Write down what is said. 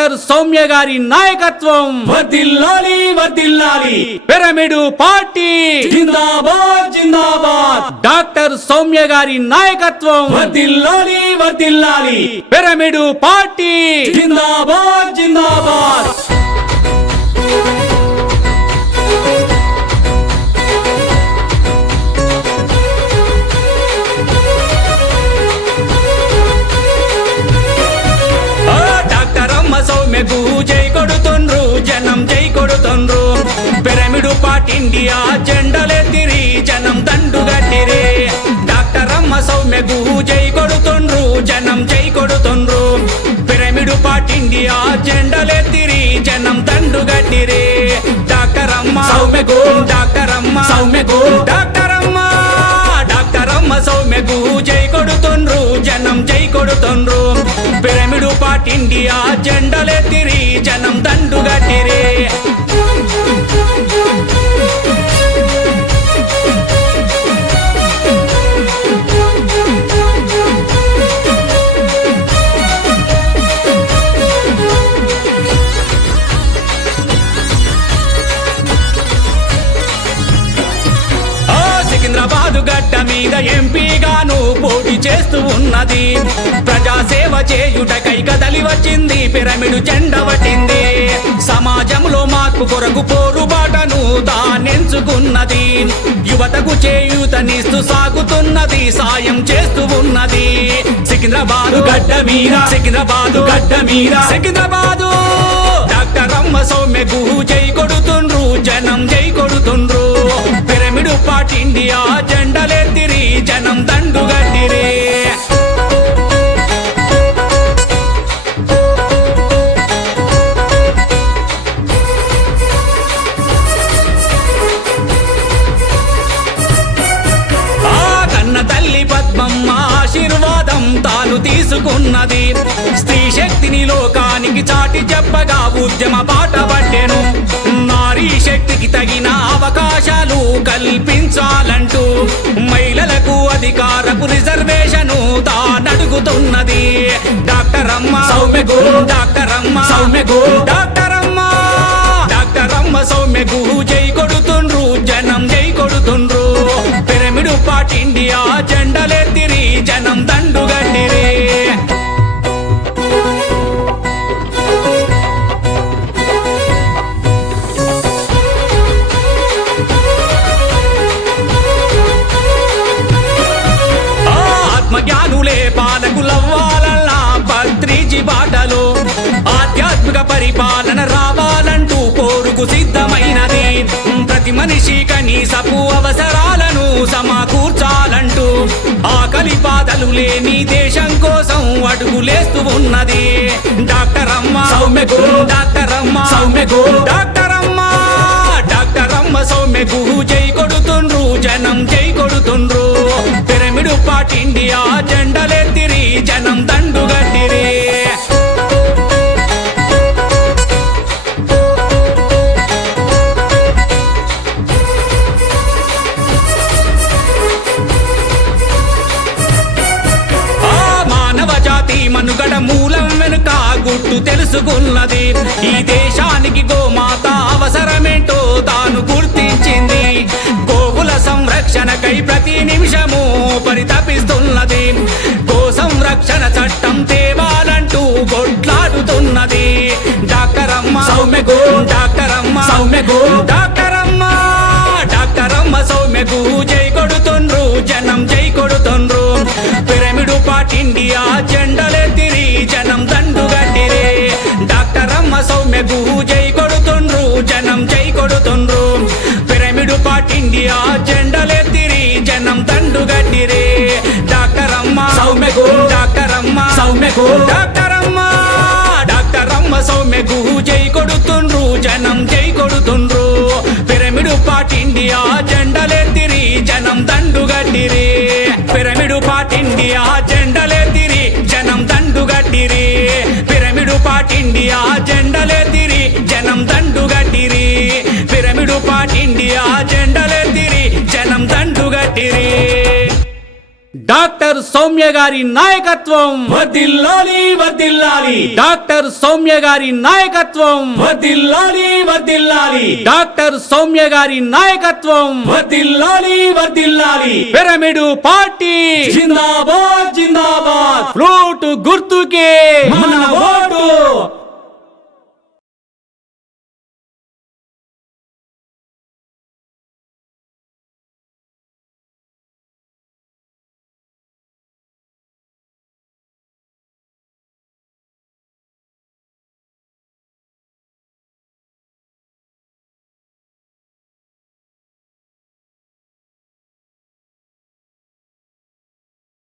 Doctor Soumya గారి నాయకత్వం వర్ధిల్లాలి వర్ధిల్లాలి పిరమిడ్ పార్టీ జిందాబాద్ జిందాబాద్ డాక్టర్ సౌమ్య గారి నాయకత్వం వర్ధిల్లాలి వర్ధిల్లాలి పిరమిడ్ పార్టీ జిందాబాద్ జిందాబాద్ సౌమ్యకు జై కొడుతుండ్రు జనం జై కొడుతుండ్రు పిరమిడ్ పార్టీ ఇండియా జెండలెత్తిరి జనం దండుగట్టిరి డాక్టర్ అమ్మ సౌమ్యకు జై కొడుతుండ్రు జనం జై కొడుతుండ్రు పిరమిడ్ పార్టీ ఇండియా జెండలెత్తిరి జనం దండుగట్టిరి డాక్టర్ అమ్మ సౌమ్యకు డాక్టర్ అమ్మ సౌమ్యకు డాక్టర్ అమ్మ సౌమ్యకు జై కొడుతుండ్రు జనం జై కొడుతుండ్రు పిరమిడ్ పార్టీ ఇండియా జెండలెత్తిరి జనం దండుగట్టిరి సికింద్రాబాదు గడ్డ మీద ఎంపీగాను పోటీ చేస్తూ ఉన్నది ప్రజాసేవ చేయుటకై కదలి వచ్చింది పిరమిడ్ జెండా పట్టింది సమాజంలో మార్పు కొరకు పోరుబాటను తానెంచుకున్నది యువతకు చేయూతనిస్తూ సాగుతున్నది సాయం చేస్తూ ఉన్నది సికింద్రాబాదు గడ్డ మీద సికింద్రాబాదు గడ్డ మీద సికింద్రాబాదు డాక్టర్ అమ్మ సౌమ్యకు జై కొడుతుండ్రు జనం జై కొడుతుండ్రు పిరమిడ్ పార్టీ ఇండియా జెండలెత్తిరి జనం దండుగట్టిరి తల్లి పద్మమ్మ ఆశీర్వాదం తాను తీసుకున్నది స్త్రీ శక్తిని లోకానికి చాటి చెప్పగా ఉద్యమ బాట పట్టెను నారీ శక్తికి తగిన అవకాశాలు కల్పించాలంటూ మహిళలకు అధికారపు రిజర్వేషను తానడుగుతున్నది డాక్టర్ అమ్మ సౌమ్యకు డాక్టర్ అమ్మ సౌమ్యకు డాక్టర్ అమ్మ డాక్టర్ అమ్మ సౌమ్యకు జై కొడుతుండ్రు జనం జై కొడుతుండ్రు పిరమిడ్ పార్టీ ఇండియా జెండలెత్తిరి జనం దండుగట్టిరి ఆత్మజ్ఞానులే పాలకులవ్వాలన్నా భద్రీజీ బాటలో ఆధ్యాత్మిక పరిపాలన రావాలంటూ పోరుకు సిద్ధమైనది ప్రతి మనిషి కనీసపు అవసరాలను సమకూర్చాలంటూ ఆకలి బాధలు లేని దేశం కోసం అడుగులేస్తూ ఉన్నది డాక్టర్ అమ్మ సౌమ్యకు డాక్టర్ అమ్మ సౌమ్యకు డాక్టర్ అమ్మ డాక్టర్ అమ్మ సౌమ్యకు జై కొడుతుండ్రు జనం జై కొడుతుండ్రు పిరమిడ్ పార్టీ ఇండియా జెండలెత్తిరి జనం దండుగట్టిరి మనుగడ మూలం వెనుక గుట్టు తెలుసుకున్నది ఈ దేశానికి గోమాత అవసరమేంటో తాను గుర్తించింది గోవుల సంరక్షణకై ప్రతి నిమిషము పరితపిస్తున్నది గో సంరక్షణ చట్టం తేవాలంటూ కొట్లాడుతున్నది డాక్టర్ అమ్మ సౌమ్యకు డాక్టర్ అమ్మ సౌమ్యకు డాక్టర్ అమ్మ డాక్టర్ అమ్మ సౌమ్యకు జై కొడుతుండ్రు జనం జై కొడుతుండ్రు పిరమిడ్ పార్టీ ఇండియా జెండలెత్తిరి జనం దండుగట్టిరి డాక్టర్ అమ్మ సౌమ్యకు జై కొడుతుండ్రు జనం జై కొడుతుండ్రు పిరమిడ్ పార్టీ ఇండియా జెండలెత్తిరి జనం దండుగట్టిరి డాక్టర్ అమ్మ సౌమ్యకు డాక్టర్ అమ్మ సౌమ్యకు డాక్టర్ అమ్మ డాక్టర్ అమ్మ సౌమ్యకు జై కొడుతుండ్రు జనం జై కొడుతుండ్రు పిరమిడ్ పార్టీ ఇండియా జెండలెత్తిరి జనం దండుగట్టిరి పిరమిడ్ పార్టీ ఇండియా జెండలెత్తిరి జనం దండుగట్టిరి పిరమిడ్ పార్టీ ఇండియా జెండలెత్తిరి జనం దండుగట్టిరి పిరమిడ్ పార్టీ ఇండియా జెండలెత్తిరి జనం దండుగట్టిరి డాక్టర్ సౌమ్య గారి నాయకత్వం, వర్ధిల్లాలి వర్ధిల్లాలి, డాక్టర్ సౌమ్య గారి నాయకత్వం, వర్ధిల్లాలి వర్ధిల్లాలి, డాక్టర్ సౌమ్య గారి నాయకత్వం, వర్ధిల్లాలి వర్ధిల్లాలి. పిరమిడ్ పార్టీ జిందాబాద్ జిందాబాద్, ఫ్లూట్ గుర్తుకే మన ఓటు.